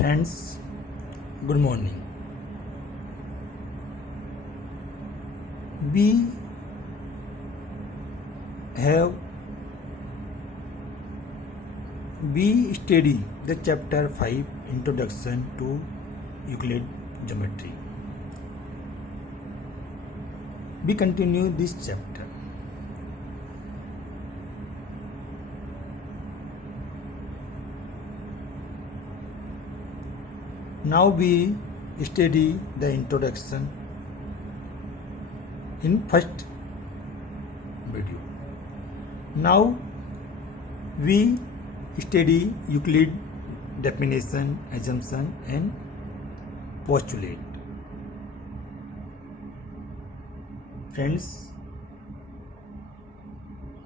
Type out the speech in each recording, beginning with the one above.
Friends, good morning. We have we study the chapter 5 Introduction to Euclid Geometry. We continue this chapter. Now we study the introduction in first video. Now we study Euclid definition, assumption and postulate. Friends,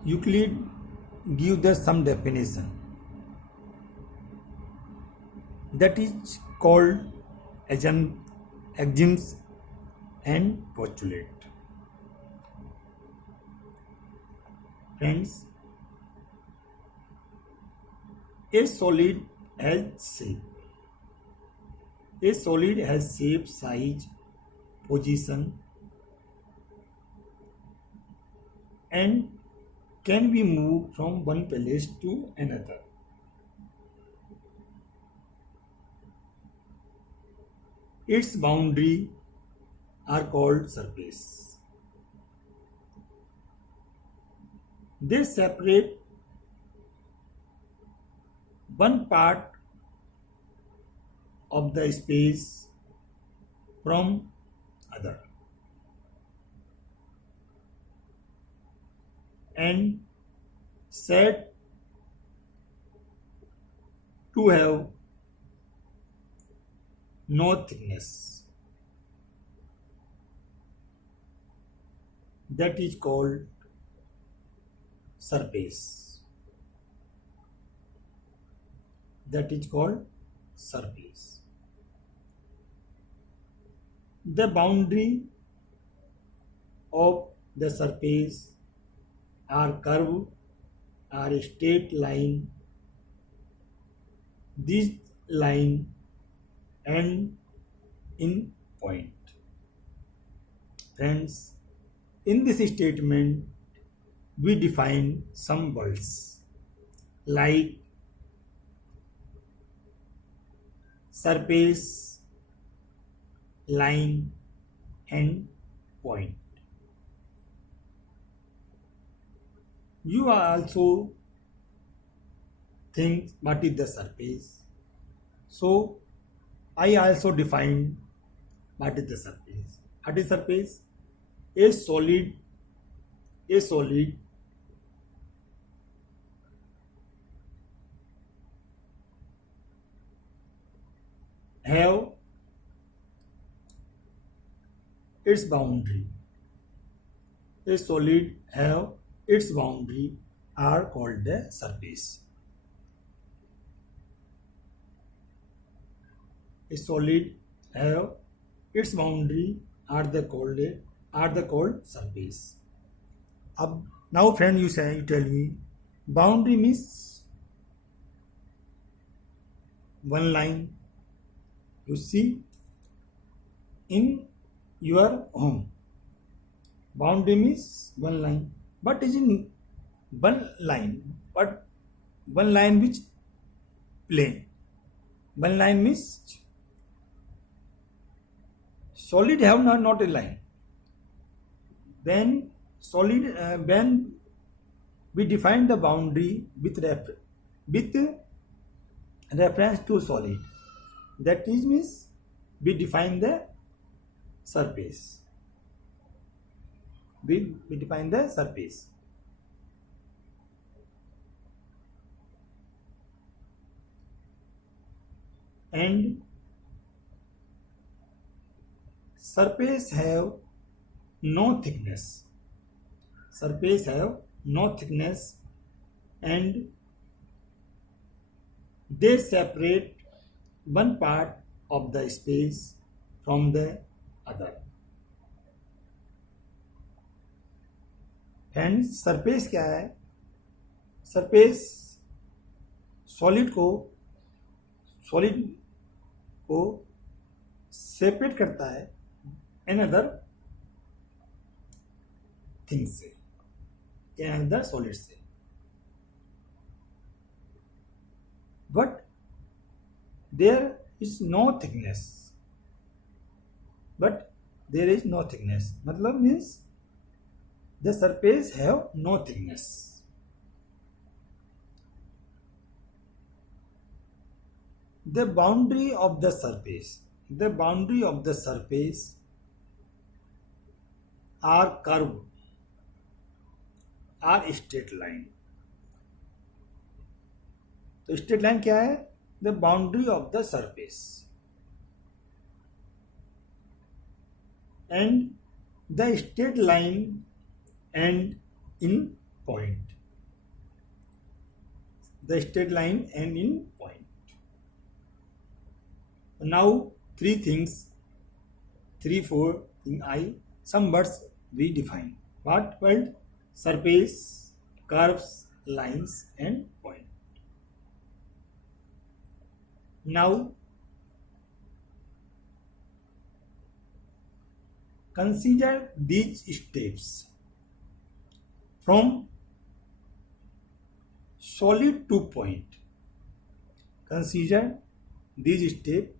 Euclid gives us some definition that is called axioms and postulate. Friends, a solid has shape. A solid has shape, size, position, and can be moved from one place to another. Its boundary are called surface. They separate one part of the space from other and said to have no thickness. That is called surface. That is called surface. The boundary of the surface are curve, are a straight line. This line end in point. Friends, in this statement we define some words like surface, line and point. You also think what is the surface. So I also define what is the surface. What is surface? A solid have its boundary. A solid have its boundary are called the surface. A solid have its boundary are called surface. Now friend, you tell me boundary means one line. You see in your home, boundary means one line. But is in one line, but one line which plane. One line means solid have not a line. When we define the boundary with reference to solid, that is means we define the surface. We define the surface. And surface have no thickness. Surface have no thickness and they separate one part of the space from the other. And surface क्या है? Surface solid को separate करता है another thing से, another solid से. But there is no thickness. But there is no thickness मतलब means the surface have no thickness. The boundary of the surface are curved, are straight line. तो straight line क्या है? The boundary of the surface and the straight line and in point. The straight line and in point. Now three things, 4 thing some words we define. What word? Surface, curves, lines and point. Now consider these steps from solid to point. Consider these steps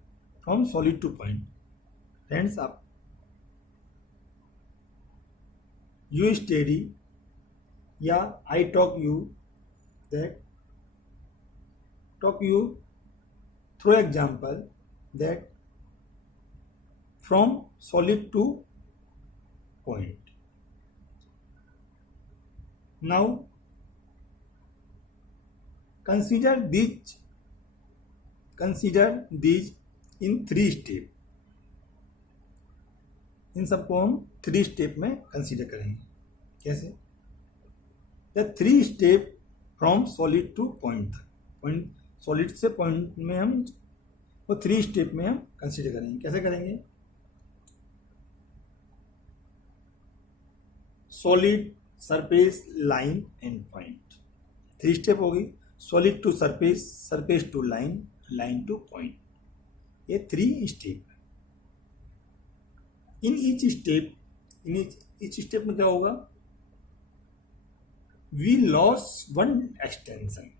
from solid to point. Hands up. You steady. Yeah, I talk you that. Talk you through example that from solid to point. Now consider these इन 3 step. इन सबको हम 3 step में consider करेंगे. कैसे? The 3 step from solid to point तक. Point solid से point में हम वो 3 स्टेप में हम कंसीडर करेंगे. कैसे करेंगे? Solid, surface, line and point. 3 step होगी. Solid to surface, surface to line, line to point. ये 3 स्टेप. इन ईच स्टेप में क्या होगा? We lose one extension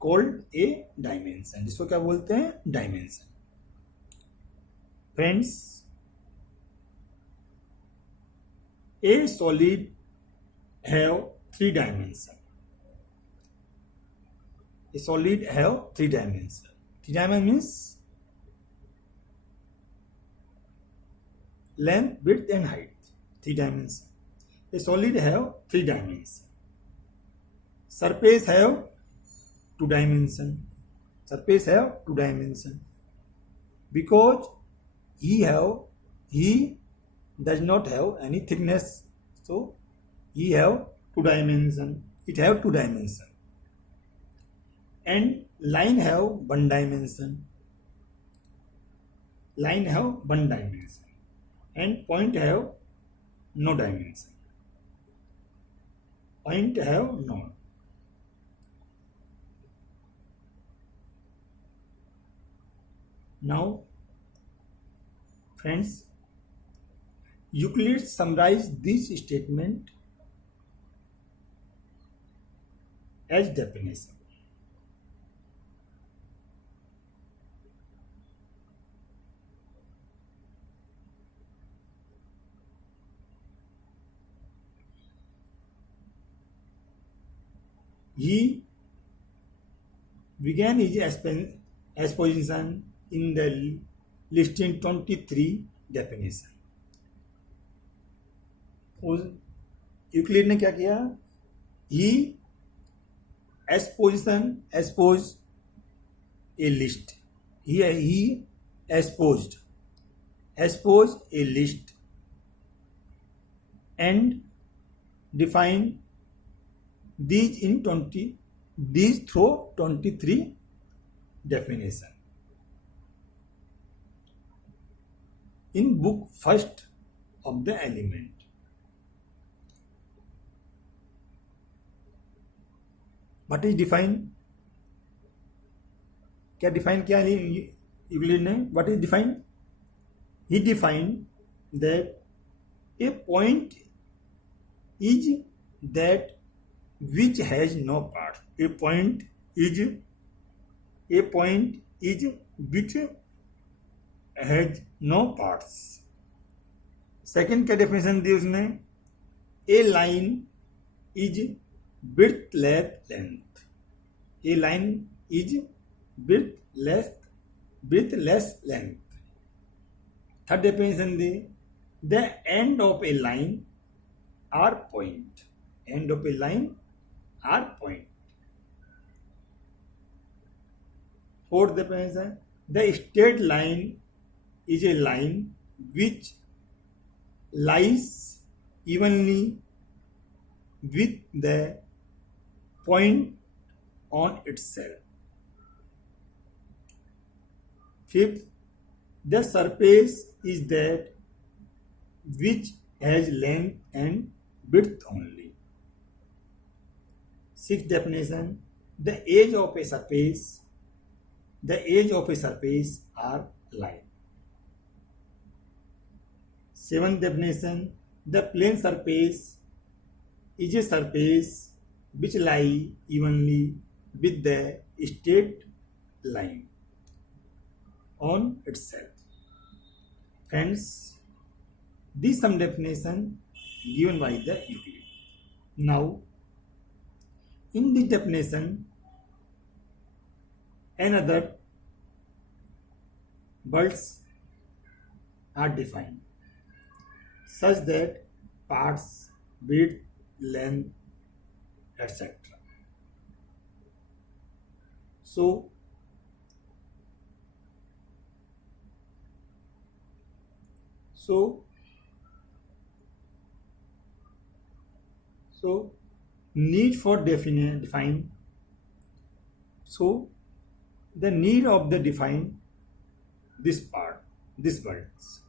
called a dimension. जिसको क्या बोलते हैं? Dimension. Friends, a solid have 3 dimension. A solid have 3 dimensions. 3 dimension means length, width and height. 3 dimensions. A solid have 3 dimensions. Surface have 2 dimensions. Surface have 2 dimensions. Because he does not have any thickness. So he have 2 dimensions. It have 2 dimensions. And line have 1 dimension. Line have 1 dimension. And point have no dimension. Point have none. Now, friends, Euclid summarized this statement as definition. He began his exposition in the listing 23 definition. उस Euclid ने क्या किया? He exposed a list. He exposed a list and defined these through 23 definition. In book first of the element. What is defined? क्या define किया Euclid ने? What is defined? He defined that A point is that which has no parts. A point is which has no parts. Second क्या definition दी उसने? A line is width length. A line is width length. Third definition दी, the end of a line are point. End of a line are point. Fourth definition, the straight line is a line which lies evenly with the point on itself. Fifth, the surface is that which has length and width only. Sixth definition, the edge of a surface are line. Seventh definition, the plane surface is a surface which lie evenly with the straight line on itself. Friends, these some definition given by the Euclid. Now, in this definition, another words are defined such that parts, width, length, etc. So, need for define. So, the need of the define this part, this words.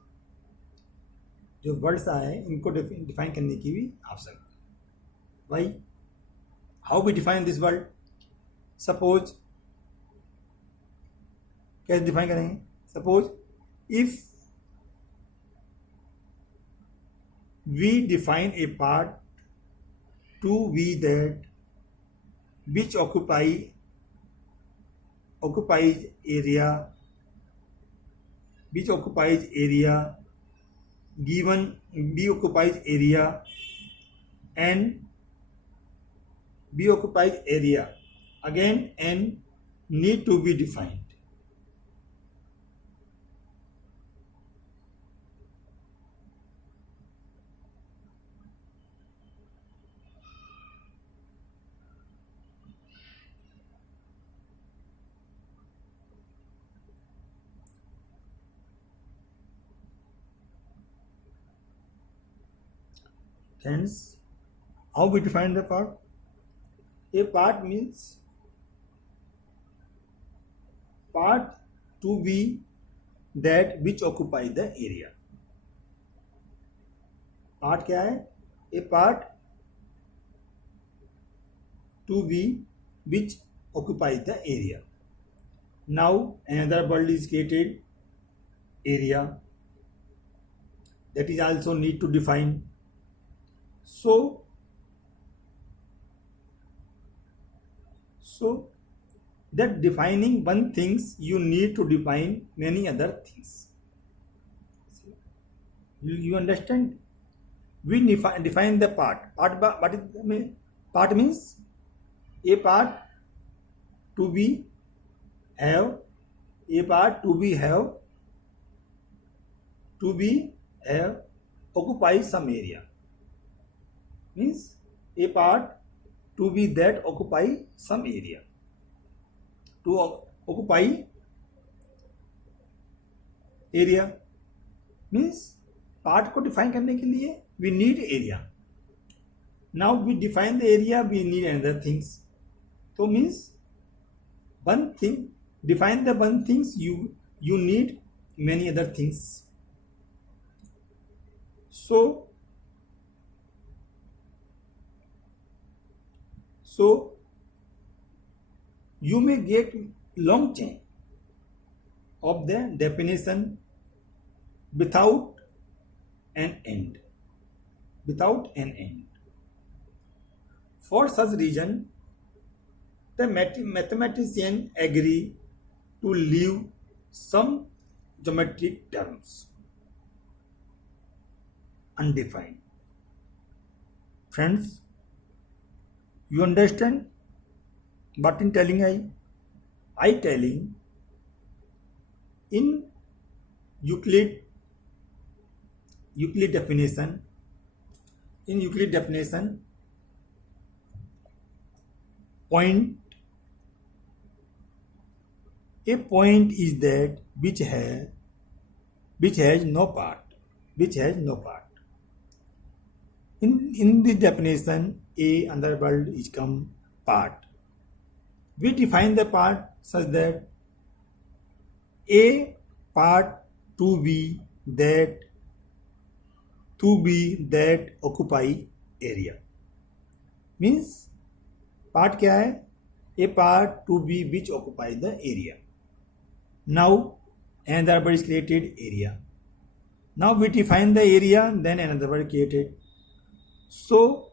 जो words आए इनको define करने की भी आवश्यकता है. Why? How we define this word? Suppose कैसे define करेंगे? Suppose if we define a part to be that which occupies area given B occupies area and B occupies area again and need to be defined. Hence, how we define the part? A part means part to be that which occupy the area. Part क्या है? A part to be which occupies the area. Now another word is created, area, that is also need to define. So that defining one things, you need to define many other things. You understand? We define the part. What is part means? A part to be have occupy some area. Means a part to be that occupy some area. To occupy area means part को define करने के लिए we need area. Now we define the area, we need another things. So means one thing, define the one things, you need many other things. So you may get long chain. of the definition without an end. Without an end. For such reason, the mathematicians agree to leave some geometric terms undefined. Friends, you understand what in telling I telling in Euclid definition, point, a point is that which has no part. In this definition, a underworld is come part. We define the part such that a part to be that occupy area. Means part क्या है? A part to be which occupy the area. Now another word is created, area. Now we define the area, then another word created. So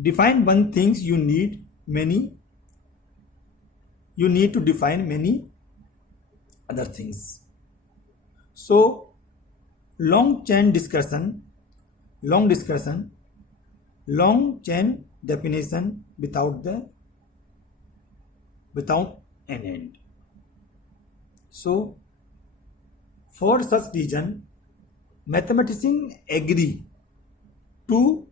define one things, you need to define many other things. So long chain definition without an end. So for such reason, mathematicians agree to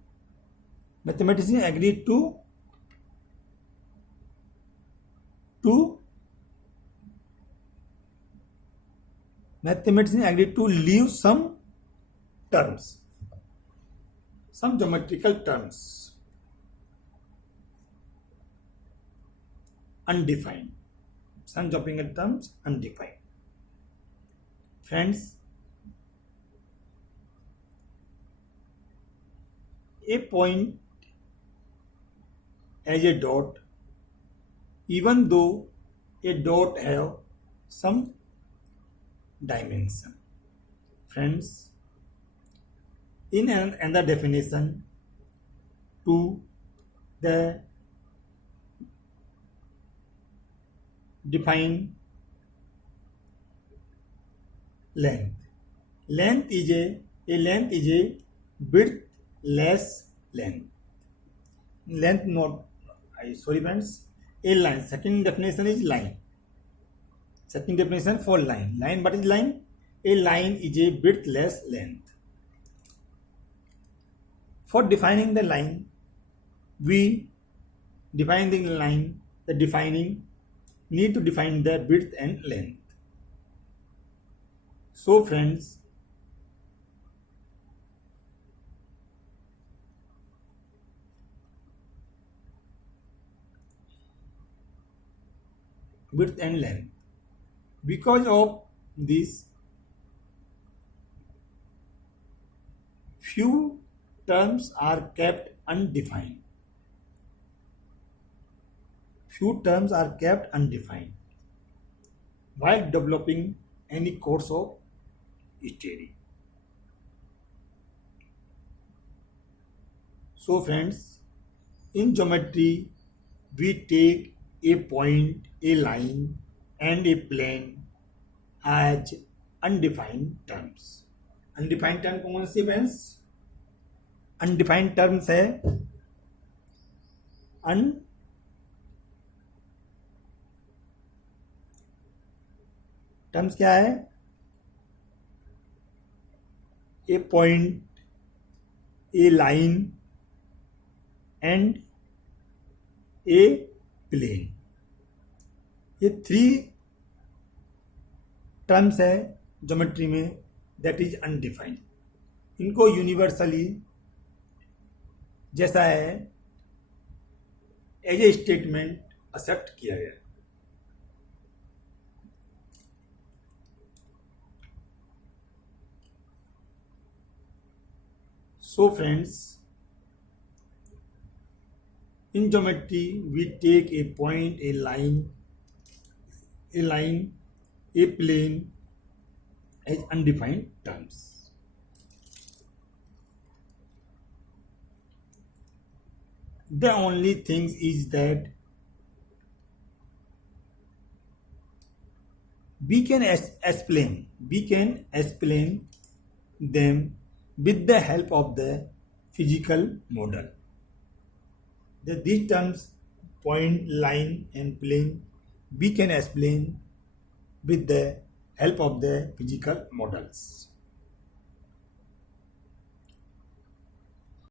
leave some terms, some geometrical terms undefined. Friends, a point as a dot, even though a dot have some dimension. Friends, in another definition to the define length. Length is a width less length. Length not, sorry friends, a line. Second definition is line. Second definition for line. Line, what is line? A line is a width less length. For defining the line, the defining need to define the width and length. So friends, width and length. Because of this, few terms are kept undefined. While developing any course of study. So friends, in geometry, we take a point, a line and a plane as undefined terms. Undefined term कौन सी friends? Undefined terms है terms क्या है? A point, a line and a plane. ये 3 terms है geometry में, that is undefined. इनको universally जैसा है एज ए स्टेटमेंट एक्सेप्ट किया गया. So friends, in geometry we take a point, a line a plane as undefined terms. The only thing is that we can explain them with the help of the physical model. These terms, point, line and plane, we can explain with the help of the physical models.